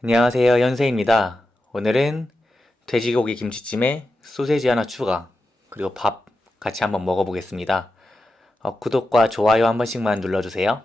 안녕하세요. 연세입니다. 오늘은 돼지고기 김치찜에 소세지 하나 추가, 그리고 밥 같이 한번 먹어보겠습니다. 어, 구독과 좋아요 한 번씩만 눌러주세요.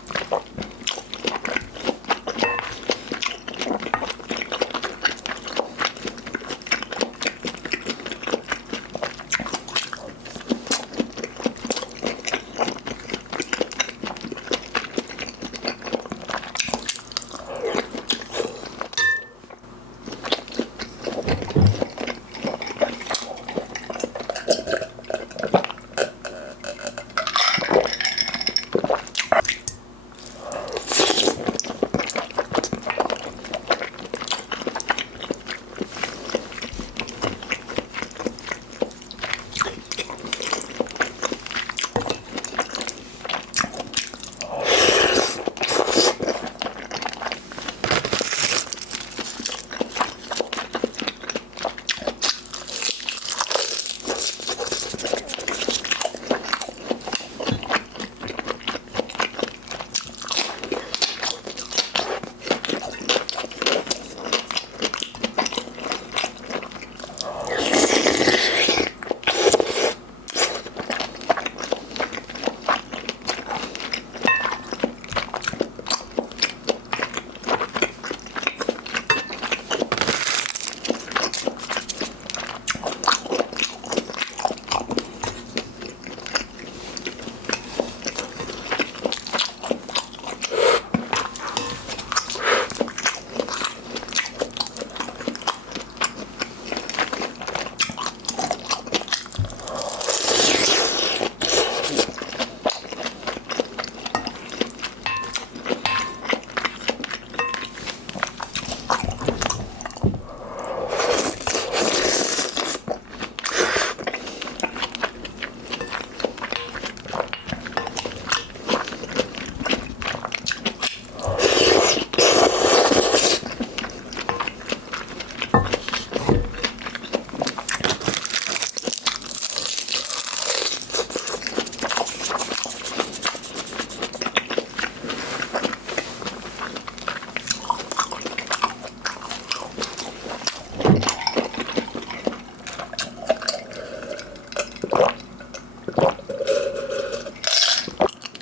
есть.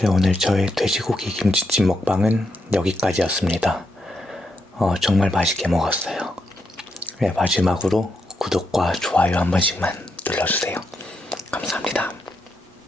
네, 오늘 저의 돼지고기 김치찜 먹방은 여기까지였습니다. 어, 정말 맛있게 먹었어요. 네, 마지막으로 구독과 좋아요 한 번씩만.